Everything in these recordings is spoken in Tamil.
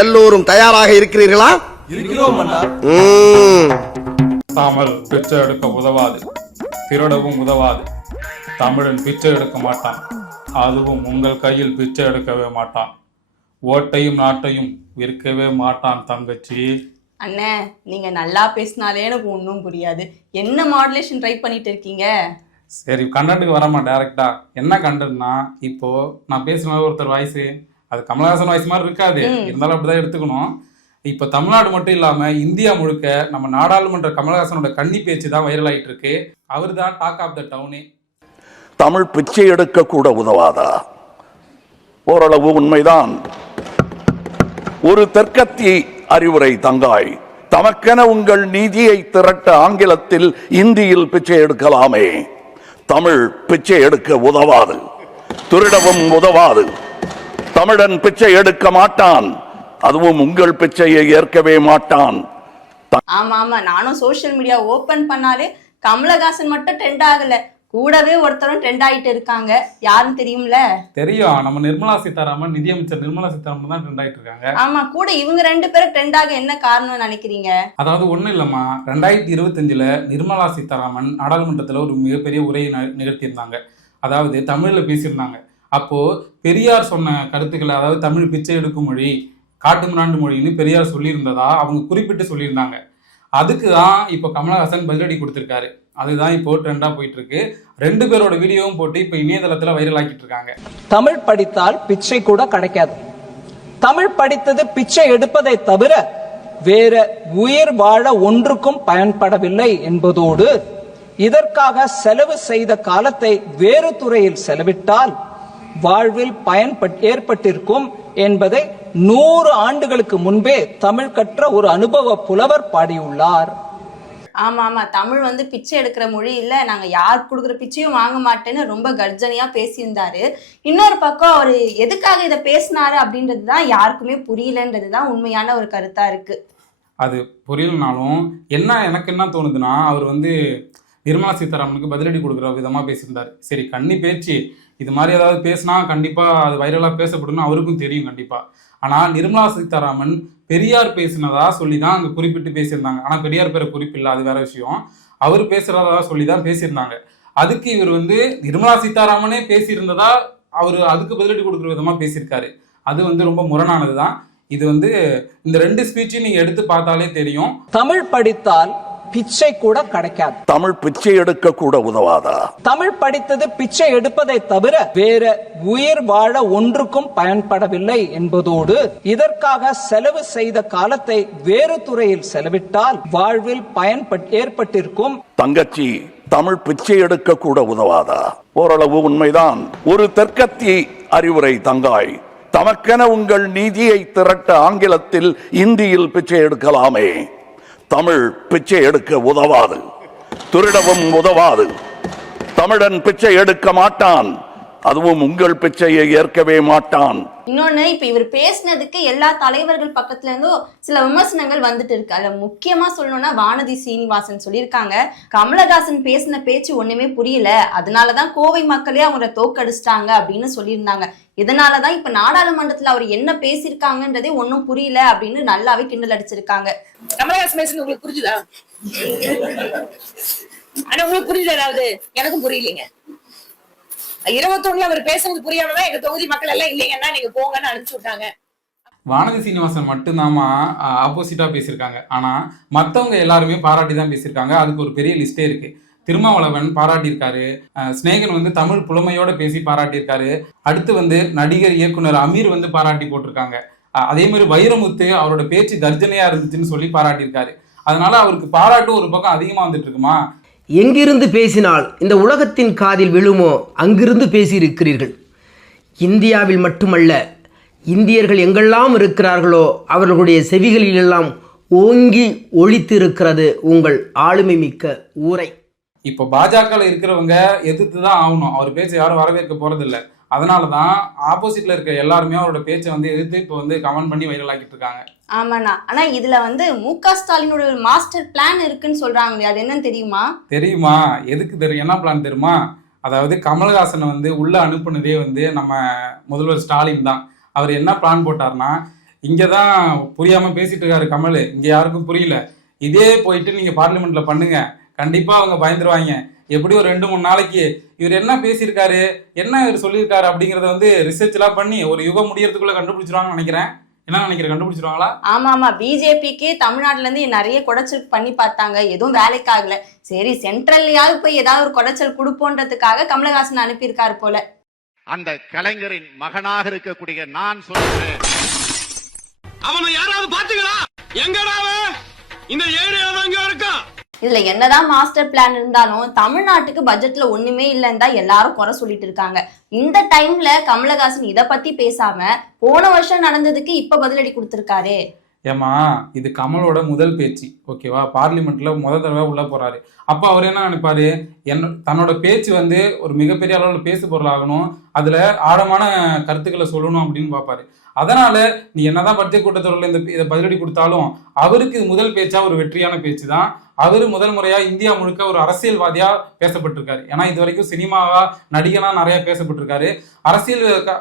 எல்லோரும் தயாராக இருக்கிறீர்களா? இருக்கிறோம் அண்ணா. தமிழ் பிச்சை எடுக்க உதவாது, திருடவும் உதவாது. தமிழன் பிச்சை எடுக்க மாட்டான், அதுவும் உங்கள் கையில் பிச்சை எடுக்கவே மாட்டான். ஓட்டையும் நாட்டையும் விற்கவே மாட்டான் தங்கச்சி. அண்ணே, நீங்க நல்லா பேசினாலே எனக்கு ஒன்றும் புரியாது. என்ன மாடுலேஷன் ட்ரை பண்ணிட்டு இருக்கீங்க? சரி, கண்டென்ட்டுக்கு வரமா டைரக்டா. என்ன கண்டென்ட்னா, இப்போ நான் பேசுன ஒருத்தர் வாய்ஸு அது கமலஹாசன் வாய்ஸ் மாதிரி இருக்காது, இருந்தாலும் அப்படிதான் எடுத்துக்கணும். இப்போ தமிழ்நாடு மட்டும் இல்லாம இந்தியா முழுக்க நம்ம நாடாளுமன்ற கமலஹாசனோட கன்னி பேச்சு தான் வைரல் ஆயிட்டு இருக்கு. அவர் தான் டாக் ஆஃப் த டவுனே. தமிழ் பிச்சை எடுக்க கூட உதவாதா? ஓரளவு உண்மைதான். ஒரு தெற்கத்தி அறிவுரை தங்காய், தமக்கென உங்கள் நீதியை திரட்ட ஆங்கிலத்தில் இந்தியில் பிச்சை எடுக்கலாமே. தமிழ் பிச்சை எடுக்க உதவாது, திருடவும் உதவாது. தமிழன் பிச்சை எடுக்க மாட்டான், அதுவும் உங்கள் பிச்சையை ஏற்கவே மாட்டான். ஆமா ஆமா, நானும் சோசியல் மீடியா ஓபன் பண்ணாலே கமலஹாசன் மட்டும் ட்ரெண்ட் ஆகல, கூடவே ஒருத்தரும் ட்ரெண்ட் ஆயிட்டு இருக்காங்க. யாருன்னு தெரியும்ல? தெரியும், நம்ம நிர்மலா சீதாராமன், நிதியமைச்சர் நிர்மலா சீதாராமன் தான் ட்ரெண்ட் ஆயிட்டு இருக்காங்க. ஆமா, கூட இவங்க ரெண்டு பேரும் ட்ரெண்ட் ஆக என்ன காரணம்னு நினைக்கிறீங்க? அதாவது ஒண்ணும் இல்லம்மா, 2025 நிர்மலா சீதாராமன் நாடாளுமன்றத்துல ஒரு மிகப்பெரிய உரையை நிகழ்த்தியிருந்தாங்க. அதாவது தமிழ்ல பேசியிருந்தாங்க. அப்போ பெரியார் சொன்ன கருத்துக்களை, அதாவது தமிழ் பிச்சை எடுக்கும் மொழி, காட்டு மிராண்டு மொழின்னு பெரியார் சொல்லியிருந்ததா அவங்க குறிப்பிட்டு சொல்லியிருந்தாங்க. அதுக்கு தான் இப்போ கமலஹாசன் பதிலடி கொடுத்திருக்காரு. அதுதான் இப்போ ட்ரெண்டா போயிட்டு இருக்கு. ரெண்டு பேரோட வீடியோவும் போட்டு இப்போ இணையதளத்துல வைரல் ஆக்கிட்டு இருக்காங்க. தமிழ் படித்தால் பிச்சை கூட கிடைக்காது. தமிழ் படித்தது பிச்சை எடுப்பதை தவிர வேற உயிர் வாழ ஒன்றுக்கும் பயன்படவில்லை என்பதோடு, இதற்காக செலவு செய்த காலத்தை வேறு துறையில் செலவிட்டால் வாழ்வில் பயன் ஏற்பட்டிருக்கும் என்பதை 100 ஆண்டுகளுக்கு முன்பே தமிழ் கற்ற ஒரு அனுபவ புலவர் பாடியுள்ளார். ஆமா ஆமா, தமிழ் வந்து பிச்சை எடுக்கிற மொழி இல்ல, நாங்க யார் கொடுக்குற பிச்சையும் வாங்க மாட்டேன்னு ரொம்ப கர்ஜனையா பேசியிருந்தாரு. இன்னொரு பக்கம் அவரு எதுக்காக இதை பேசினாரு அப்படின்றதுதான் யாருக்குமே புரியலன்றதுதான் உண்மையான ஒரு கருத்தா இருக்கு. அது புரியலனாலும் எனக்கு என்ன தோணுதுன்னா, அவர் வந்து நிர்மலா சீதாராமனுக்கு பதிலடி கொடுக்குற விதமா பேசியிருந்தாரு. சரி, கன்னி பேச்சு இது மாதிரி ஏதாவது பேசினா கண்டிப்பா அது வைரலா பேசப்படும்னு அவருக்கும் தெரியும் கண்டிப்பா. ஆனா நிர்மலா சீதாராமன் பெரியார் பேசினதா சொல்லிதான் அங்க குறிப்பிட்டு பேசியிருந்தாங்க. ஆனா பெரியார் பேரை குறிப்பில்லை, அது வேற விஷயம். அவர் பேசுறதா சொல்லிதான் பேசியிருந்தாங்க. அதுக்கு இவர் வந்து நிர்மலா சீதாராமனே பேசியிருந்ததா அவரு அதுக்கு பதிலடி கொடுக்குற விதமா பேசியிருக்காரு. அது வந்து ரொம்ப முரணானதுதான். இது வந்து இந்த ரெண்டு ஸ்பீச்சையும் நீங்க எடுத்து பார்த்தாலே தெரியும். தமிழ் படித்தால் பிச்சை கூட கிடைக்காது. தமிழ் பிச்சை எடுக்க கூட உதவாதா? தமிழ் படித்தது பிச்சை எடுப்பதை தவிர வேற உயிர் வாழ ஒன்றுக்கும் பயன்படவில்லை என்பதோடு, இதற்காக செலவு செய்த காலத்தை வேறு துறையில் செலவிட்டால் வாழ்வில் பயன் ஏற்பட்டிருக்கும். தங்கச்சி, தமிழ் பிச்சை எடுக்க கூட உதவாதா? ஓரளவு உண்மைதான். ஒரு தெற்கத்தி அறிவுரை தங்காய், தமக்கென உங்கள் நீதியை திரட்ட ஆங்கிலத்தில் இந்தியில் பிச்சை எடுக்கலாமே. தமிழ் பிச்சை எடுக்க உதவாது, திருடவும் உதவாது. தமிழன் பிச்சை எடுக்க மாட்டான், அதுவும் உங்கள் பிச்சையை ஏற்கவே மாட்டான். இன்னொன்னு, இப்ப இவர் பேசினதுக்கு எல்லா தலைவர்கள் பக்கத்துல இருந்தும் சில விமர்சனங்கள் வந்துட்டு இருக்கு. அதுல முக்கியமா சொல்லணும்னா வானதி சீனிவாசன் சொல்லியிருக்காங்க, கமலஹாசன் பேசின பேச்சு ஒண்ணுமே புரியல, அதனாலதான் கோவை மக்களே அவங்கள தோக்கடிச்சிட்டாங்க அப்படின்னு சொல்லியிருந்தாங்க. இதனாலதான் இப்ப நாடாளுமன்றத்துல அவர் என்ன பேசியிருக்காங்கன்றதே ஒன்னும் புரியல அப்படின்னு நல்லாவே கிண்டல் அடிச்சிருக்காங்க. கமலஹாசன் பேசுறது உங்களுக்கு புரிஞ்சுதா? ஆனா உங்களுக்கு புரியுது? அதாவது எனக்கும் புரியலீங்க. 21 அவர் பேசுறது புரியாமதான் எங்க தொகுதி மக்கள் எல்லாம் இல்லைங்கன்னா நீங்க போங்கன்னு அனுப்பிச்சு விட்டாங்க. வானதி சீனிவாசன் மட்டும்தாமா ஆப்போசிட்டா பேசியிருக்காங்க. ஆனா மத்தவங்க எல்லாருமே பாராட்டி தான் பேசியிருக்காங்க. அதுக்கு ஒரு பெரிய லிஸ்டே இருக்கு. திருமாவளவன் பாராட்டியிருக்காரு, ஸ்நேகன் வந்து தமிழ் புலமையோட பேசி பாராட்டியிருக்காரு. அடுத்து வந்து நடிகர் இயக்குனர் அமீர் வந்து பாராட்டி போட்டிருக்காங்க. அதே மாதிரி வைரமுத்து அவரோட பேச்சு கர்ஜனையா இருந்துச்சுன்னு சொல்லி பாராட்டியிருக்காரு. அதனால அவருக்கு பாராட்டு ஒரு பக்கம் அதிகமா வந்துட்டு இருக்குமா. எங்கிருந்து பேசினால் இந்த உலகத்தின் காதில் விழுமோ அங்கிருந்து பேசியிருக்கிறீர்கள். இந்தியாவில் மட்டுமல்ல, இந்தியர்கள் எங்கெல்லாம் இருக்கிறார்களோ அவர்களுடைய செவிகளிலெல்லாம் ஓங்கி ஒழித்து இருக்கிறது உங்கள் ஆளுமை மிக்க ஊரை. இப்போ பாஜக இருக்கிறவங்க எதிர்த்து தான் ஆகணும். அவர் பேச்சை யாரும் வரவேற்க போறதில்லை. அதனாலதான் ஆப்போசிட்ல இருக்க எல்லாருமே அவரோட பேச்சை வந்து எதிர்த்து இப்போ வந்து கமெண்ட் பண்ணி வைரல் ஆக்கிட்டு இருக்காங்க. ஆமாண்ணா, ஆனா இதுல வந்து மு.க. ஸ்டாலினோட ஒரு மாஸ்டர் பிளான் இருக்குன்னு சொல்றாங்களே, அது என்னன்னு தெரியுமா? தெரியுமா? எதுக்கு தெரியும்? என்ன பிளான் தெரியுமா? அதாவது கமலஹாசனை வந்து உள்ள அனுப்புனதே வந்து நம்ம முதல்வர் ஸ்டாலின் தான். அவர் என்ன பிளான் போட்டார்னா, இங்கதான் புரியாம பேசிட்டு இருக்காரு கமல், இங்க யாருக்கும் புரியல. இதே போயிட்டு நீங்க பார்லிமெண்ட்ல பண்ணுங்க, கண்டிப்பா அவங்க பயந்துருவாங்க. எப்படி ஒரு 2-3 நாளைக்கு இவர் என்ன பேசியிருக்காரு, என்ன இவர் சொல்லியிருக்காரு அப்படிங்கறத வந்து ரிசர்ச் எல்லாம் பண்ணி ஒரு யுகம் முடியறதுக்குள்ள கண்டுபிடிச்சிருவாங்கன்னு நினைக்கிறேன். என்ன நினைக்கிறேன், கண்டுபிடிச்சிருவாங்களா? ஆமா, பிஜேபிக்கு தமிழ்நாட்டுல இருந்து நிறைய குடைச்சல் பண்ணி பார்த்தாங்க, எதுவும் வேலைக்கு ஆகல. சரி, சென்ட்ரல்லையாவது போய் ஏதாவது ஒரு குடைச்சல் கொடுப்போன்றதுக்காக கமலஹாசன் அனுப்பியிருக்காரு போல. அந்த கலைஞரின் மகனாக இருக்கக்கூடிய நான் சொல்றேன், அவனை யாராவது பாத்துங்களா? எங்கடா இந்த ஏரியால எங்க இருக்கா? இதுல என்னதான் மாஸ்டர் பிளான் இருந்தாலும் தமிழ்நாட்டுக்கு பட்ஜெட்ல ஒண்ணுமே இல்லைன்னு தான் எல்லாரும் குறை சொல்லிட்டு இருக்காங்க. இந்த டைம்ல கமலஹாசன் இத பத்தி பேசாம போன வருஷம் நடந்ததுக்கு இப்ப பதிலடி கொடுத்திருக்காரு. ஏமா, இது கமலோட முதல் பேச்சு, ஓகேவா? பார்லிமெண்ட்ல முதல் தடவை உள்ள போறாரு. அப்ப அவர் என்ன நினைப்பாரு, தன்னோட பேச்சு வந்து ஒரு மிகப்பெரிய அளவில் பேசு பொருளாகணும், அதுல ஆழமான கருத்துக்களை சொல்லணும் அப்படின்னு பார்ப்பாரு. அதனால நீ என்னதான் பட்ஜெட் கூட்டத்தொடரில் இதை பதிலடி கொடுத்தாலும் அவருக்கு முதல் பேச்சா ஒரு வெற்றியான பேச்சு தான். அவரு முதல் முறையா இந்தியா முழுக்க ஒரு அரசியல்வாதியா பேசப்பட்டிருக்காரு. ஏன்னா இது வரைக்கும் சினிமாவா நடிகனா நிறைய பேசப்பட்டிருக்காரு.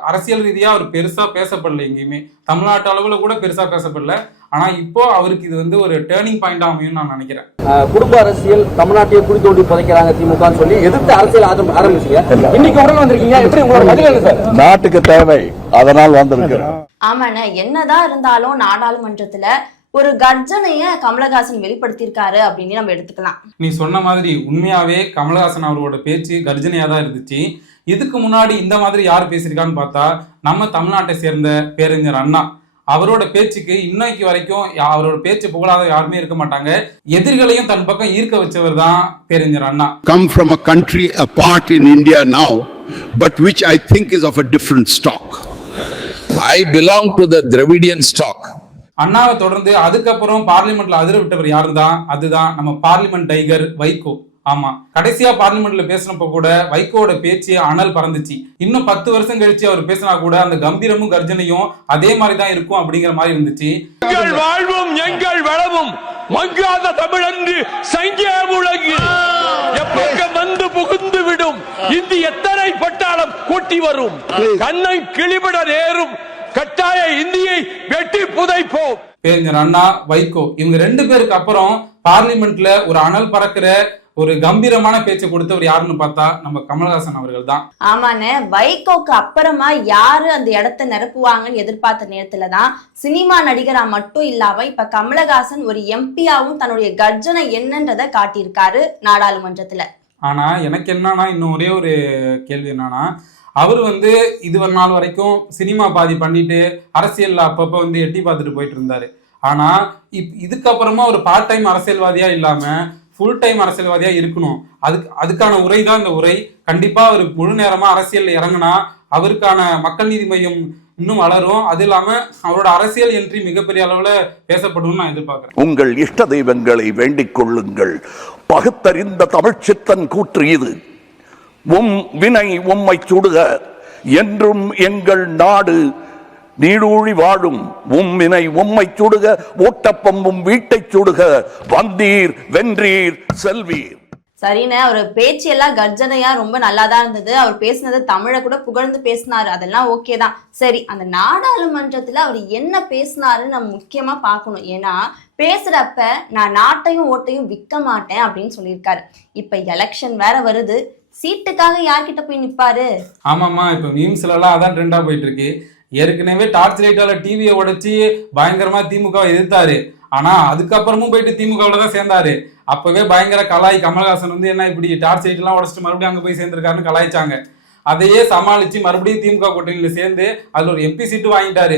அரசியல் ரீதியா அவர் பெருசா பேசப்படல, எங்கேயுமே தமிழ்நாட்டு அளவுல கூட பெருசா பேசப்படல. ஆனா இப்போ அவருக்கு இது வந்து ஒரு டேர்னிங் பாயிண்ட் அமையும் நான் நினைக்கிறேன். குடும்ப அரசியல் தமிழ்நாட்டையே குடி தோண்டி புதைக்கிறாங்க திமுக சொல்லி எதிர்த்து அரசியல் ஆரம்பிச்சீங்க, இன்னைக்கு உடனே வந்திருக்கீங்க, எப்படி உங்களோட பதில் சார்? நாட்டுக்கு தேவை, அதனால் வந்திருக்கிறேன். ஆமாண்ண, என்னதான் இருந்தாலும் நாடாளுமன்றத்துல ஒரு கர்ஜனைய கமலஹாசன் வெளிப்படுத்தியிருக்காரு அப்படின்னு நம்ம எடுத்துக்கலாம். நீ சொன்ன மாதிரி உண்மையாவே கமலஹாசன் அவரோட பேச்சு கர்ஜனையா தான் இருந்துச்சு. இதுக்கு முன்னாடி இந்த மாதிரி யார் பேசியிருக்கான்னு பார்த்தா நம்ம தமிழ்நாட்டை சேர்ந்த பேரறிஞர் அண்ணா. அவரோட பேச்சுக்கு இன்னைக்கு வரைக்கும் அவரோட பேச்சு புகழாத யாருமே இருக்க மாட்டாங்க. எதிரிகளையும் தன் பக்கம் ஈர்க்க வச்சவர் தான் பேரறிஞர் அண்ணா. Come from a country apart in India now, but which I think is of a different stock. I belong to the Dravidian stock. அண்ணாவை தொடர்ந்து அதுக்கப்புறம் பார்லிமெண்ட்ல அதிர விட்டவர் யாரு தான், அதுதான் நம்ம பார்லிமெண்ட் டைகர் வைகோ. ஆமா, கடைசியா பார்லிமெண்ட்ல பேசினப்ப கூட வைகோட பேச்சு அனல் பறந்துச்சு. இன்னும் 10 வருஷம் கழிச்சு அவர் பேசினா கூட அந்த கம்பீரமும் கர்ஜனையும் அதே மாதிரி தான் இருக்கும் அப்படிங்கிற மாதிரி இருந்துச்சு. எங்கள் வாழ்வும் எங்கள் வளமும் மங்காத தமிழன்று சங்கே முழங்கு எப்பக்கம் வந்து புகுந்து விடும் இந்தி எத்தனை பட்டாளம் கூட்டி வரும் கண்ணை கிளிபட நேரும் கட்டாய இந்தியை வெட்டி புதைப்போம். பேரறிஞர் அண்ணா, வைகோ, இவங்க 2 பேருக்கு அப்புறம் பார்லிமெண்ட்ல ஒரு அனல் பறக்கிற ஒரு கம்பீரமான பேச்சை கொடுத்தவர் யாருன்னு பார்த்தா நம்ம கமலஹாசன் அவர்கள் தான். ஆமாண்ணே, வைகோக்கு அப்புறமா யாரு அந்த இடத்தை நிரப்புவாங்கன்னு எதிர்பார்த்த நேரத்துலதான் சினிமா நடிகரா மட்டும் இல்லாம இப்ப கமலஹாசன் ஒரு எம்பியாவும் தன்னுடைய கர்ஜனை என்னன்றதை காட்டியிருக்காரு நாடாளுமன்றத்துல. ஆனா எனக்கு என்னன்னா இன்னும் ஒரே ஒரு கேள்வி என்னன்னா, அவர் வந்து இது ஒரு நாள் வரைக்கும் சினிமா பாதி பண்ணிட்டு அரசியல்ல அப்பப்ப வந்து எட்டி பார்த்துட்டு போயிட்டு இருந்தாரு. ஆனா இதுக்கப்புறமா ஒரு பார்ட் டைம் அரசியல்வாதியா இல்லாம ஃபுல் டைம் அரசியல்வாதியா இருக்கணும். அதுக்கான உரை தான் இந்த உரை. கண்டிப்பா அவர் முழு நேரமா அரசியல் இறங்கினா அவருக்கான மக்கள் நீதி மையம் இன்னும் வளரும். அது இல்லாம அவரோட அரசியல் என்ட்ரி மிகப்பெரிய அளவுல பேசப்படும் நான் எதிர்பார்க்கிறேன். உங்கள் இஷ்ட தெய்வங்களை வேண்டிக் கொள்ளுங்கள், பகுத்தறிந்த தமிழ்ச்சித்தன் கூற்று இது. வினை உம்மை சுடுக, என்றும் எங்கள் நாடு நீடூழி வாழும். வினை உம்மை சுடுக, ஓட்டப்பம்பும் வீட்டை சுடுக, வந்தீர் வென்றீர் செல்வீர். சரிண்ணே, அவர் பேச்சு எல்லாம் கர்ஜனையா ரொம்ப நல்லா தான் இருந்தது. அவர் பேசினது தமிழை கூட புகழ்ந்து பேசினாரு, அதெல்லாம் ஓகே தான். சரி, அந்த நாடாளுமன்றத்துல அவர் என்ன பேசினாருன்னு நம்ம முக்கியமா பார்க்கணும். ஏன்னா பேசுறப்ப நான் நாட்டையும் ஓட்டையும் விற்க மாட்டேன் அப்படின்னு சொல்லியிருக்காரு. இப்ப எலெக்ஷன் வேற வருது, சீட்டுக்காக யார்கிட்ட போய் நிப்பாரு? ஆமாமா, இப்ப மீம்ஸ்ல எல்லாம் அதான் ட்ரெண்டா போயிட்டு இருக்கு. ஏற்கனவே டார்ச் லைட்டால டிவியை உடைச்சு பயங்கரமா திமுக எதிர்த்தாரு. ஆனா அதுக்கப்புறமும் போயிட்டு திமுகவுல தான் சேர்ந்தாரு. அப்பவே பயங்கர கலாய். கமலஹாசன் வந்து என்ன இப்படி டார்ச் லைட் எல்லாம் உடைச்சிட்டு மறுபடியும் அங்க போய் சேர்ந்திருக்காருன்னு கலாய்ச்சாங்க. அதையே சமாளிச்சு மறுபடியும் திமுக கூட்டணியில சேர்ந்து அதுல ஒரு எம்பி சீட்டு வாங்கிட்டாரு.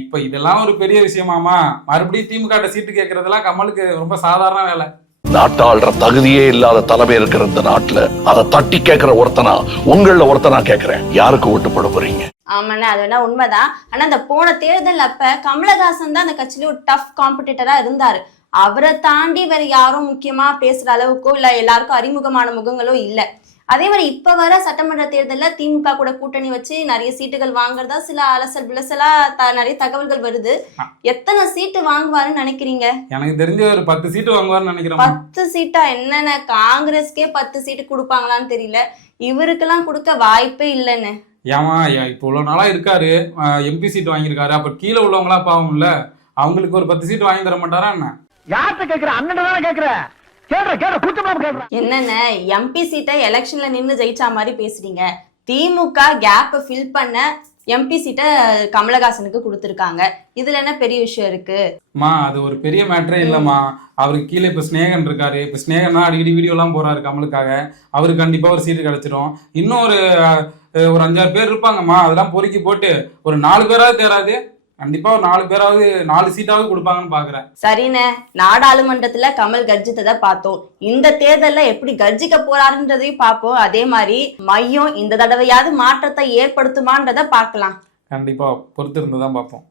இப்ப இதெல்லாம் ஒரு பெரிய விஷயமாமா? மறுபடியும் திமுக சீட்டு கேட்கறதெல்லாம் கமலுக்கு ரொம்ப சாதாரண வேலை. நாட்டாளுற தகுதியே இல்லாத தலைமை இருக்கிற இந்த நாட்டுல அதை தட்டி கேட்கிற ஒருத்தனா, உங்கள ஒருத்தனா கேட்கிறேன், யாருக்கு ஓட்டு போட போறீங்க? ஆமாண்ணா, அது வேணா உண்மைதான். ஆனா அந்த போன தேர்தல் அப்ப கமலஹாசன் தான் அந்த கட்சியில ஒரு டஃப் காம்படிட்டரா இருந்தாரு. அவரை தாண்டி வேற யாரும் முக்கியமா பேசுற அளவுக்கோ இல்ல எல்லாருக்கும் அறிமுகமான முகங்களோ இல்ல. அதே மாதிரி இப்ப வர சட்டமன்ற தேர்தல்ல திமுக கூட கூட்டணி வச்சு நிறைய சீட்டுகள் வாங்குறதா சில அலசல் விலசலா நிறைய தகவல்கள் வருது. எத்தனை சீட்டு வாங்குவாருன்னு நினைக்கிறீங்க? எனக்கு தெரிஞ்ச ஒரு 10 சீட்டு வாங்குவாருன்னு நினைக்கிறேன். 10 சீட்டா? என்னென்ன காங்கிரஸ்க்கே 10 சீட்டு கொடுப்பாங்களான்னு தெரியல, இவருக்கெல்லாம் கொடுக்க வாய்ப்பே இல்லைன்னு. ஏமா இப்போ இவ்வளோ நாளா இருக்காரு, எம்பி சீட் வாங்கியிருக்காரு, அப்ப கீழே உள்ளவங்களா பாவம்ல, அவங்களுக்கு ஒரு 10 சீட் வாங்கி தர மாட்டாரா என்ன? யார்கிட்ட கேக்குற? அண்ணன் கேக்குற? கேக்குற கூச்சமா கேக்குற? என்னென்ன எம்பி சீட்டை எலெக்ஷன்ல நின்னு ஜெயிச்சா மாதிரி பேசுறீங்க. திமுக கேப்பை ஃபில் பண்ண எம்பி சீட்டை கமலஹாசனுக்கு கொடுத்துருக்காங்க. இதுல என்ன பெரிய விஷயம் இருக்கு? அது ஒரு பெரிய மேட்டரே இல்லம்மா. அவருக்கு கீழே இப்ப ஸ்நேகன் இருக்காரு. இப்ப ஸ்நேகன்னா அடிக்கடி வீடியோ எல்லாம் போறாரு கமலுக்காக. அவருக்கு கண்டிப்பா ஒரு சீட்டு கிடைச்சிடும். இன்னும் ஒரு 5-6 பேர் இருப்பாங்கம்மா. அதெல்லாம் பொறுக்கி போட்டு ஒரு 4 பேராவது தேராது, கண்டிப்பா ஒரு 4 பேராவது 4 சீட்டாவது கொடுப்பாங்கன்னு பாக்குறேன். சரிண்ணே, நாடாளுமன்றத்துல கமல் கர்ஜித்ததை பார்த்தோம். இந்த தேர்தல்ல எப்படி கர்ஜிக்க போறாருன்றதையும் பார்ப்போம். அதே மாதிரி மையம் இந்த தடவையாவது மாற்றத்தை ஏற்படுத்துமான்றதை பார்க்கலாம். கண்டிப்பா பொறுத்து இருந்துதான் பார்ப்போம்.